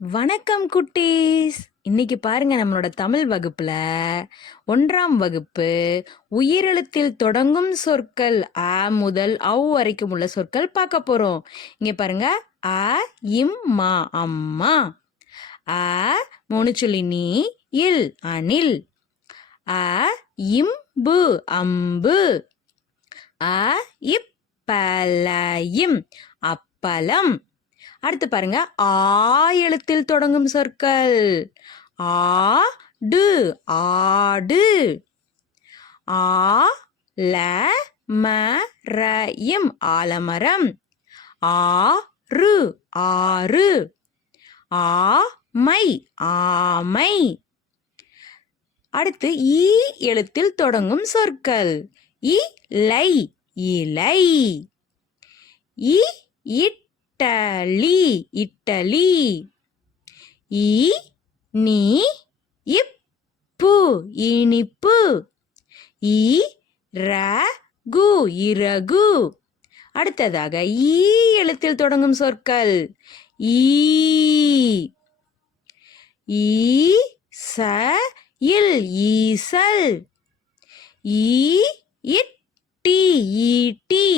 வணக்கம் குட்டீஸ். இன்னைக்கு பாருங்க, நம்மளோட தமிழ் வகுப்புல 1ஆம் வகுப்பு உயிரெழுத்தில் தொடங்கும் சொற்கள் அ முதல் ஔ வரைக்கும் உள்ள சொற்கள் பார்க்க போறோம். இங்க பாருங்க, அ இம் மா அம்மா, அ மூணுச்சுழி நீ இல் அணில், அ இம்பு அம்பு, அ இப்பலயும் அப்பளம். அடுத்து பாருங்க, ஆ எழுத்தில் தொடங்கும் சொற்கள் ஆடு ஆடு, ஆலமரம் ஆலமரம், ஆறு ஆறு, ஆமை ஆமை. அடுத்து ஈ எழுத்தில் தொடங்கும் சொற்கள் இலை இலை, இட்டலி இட்டலி, இனிப்பு இனிப்பு, இறகு இறகு. அடுத்ததாக ஈ எழுத்தில் தொடங்கும் சொற்கள் ஈசல் ஈசல், ஈட்டி ஈட்டி,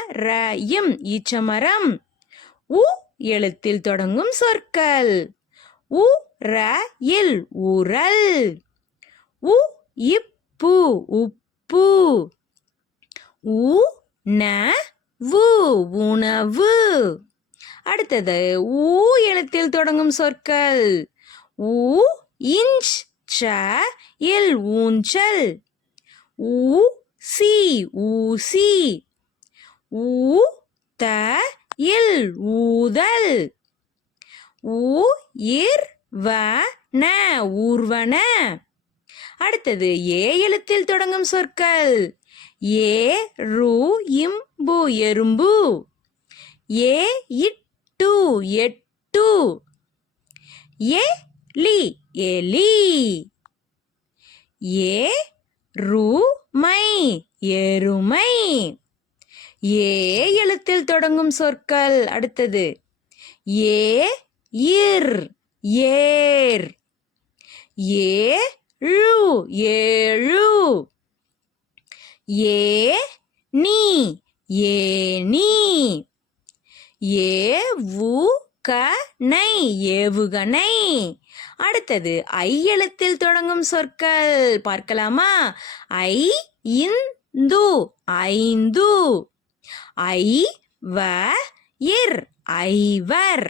ஈச்சமரம் ஈச்சமரம். உ எழுத்தில் தொடங்கும் சொற்கள் உரல் உரல், உப்பு உப்பு, உணவு உணவு. அடுத்தது ஊ எழுத்தில் தொடங்கும் சொற்கள் ஊஞ்சல் ஊஞ்சல், ஊசி ஊசி, ஊத்தல் ஊதல், ஊர்வன ஊர்வன. அடுத்தது ஏ எழுத்தில் தொடங்கும் சொற்கள் ஏறு இம்பு எறும்பு, ஏட்டு எட்டு, எலி எலி, எருமை எருமை. ஏ எழுத்தில் தொடங்கும் சொற்கள் அடுத்தது ஏர் ஏர், ஏழு ஏழு, ஏணி ஏணி, ஏவுகணை ஏவுகணை. அடுத்தது ஐ எழுத்தில் தொடங்கும் சொற்கள் பார்க்கலாமா? ஐந்து ஐந்து, ஐவர் ஐவர்,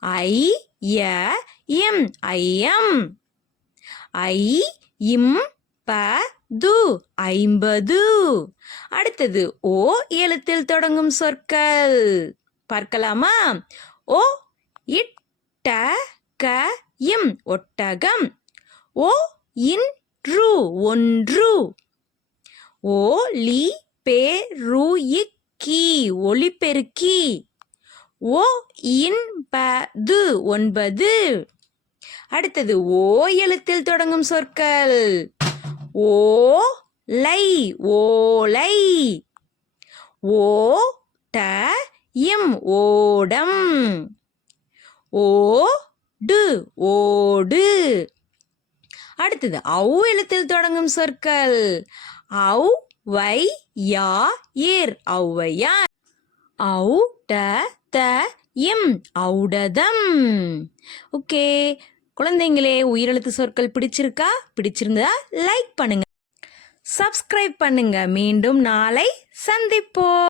ஐயம் ஐயம், ஐம்பது ஐம்பது. அடுத்தது ஓ எழுத்தில் தொடங்கும் சொற்கள் பார்க்கலாமா? ஓ இட்டகம் ஒட்டகம், ஓ இன்று ஒன்று, ஓலி பெருக்கி ஒலிபெருக்கி, ஓ இன்பது ஒன்பது. அடுத்தது ஓ எழுத்தில் தொடங்கும் சொற்கள் ஓலை ஓலை, ஓட்டம் ஓடம், ஓடு ஓடு. அடுத்தது ஔ எழுத்தில் தொடங்கும் சொற்கள் ஔவையார் ஔவையார், ஔடதம் ஔடதம். ஓகே குழந்தைங்களே, உயிரெழுத்து சொற்கள் பிடிச்சிருந்தா லைக் பண்ணுங்க, சப்ஸ்கிரைப் பண்ணுங்க. மீண்டும் நாளை சந்திப்போம்.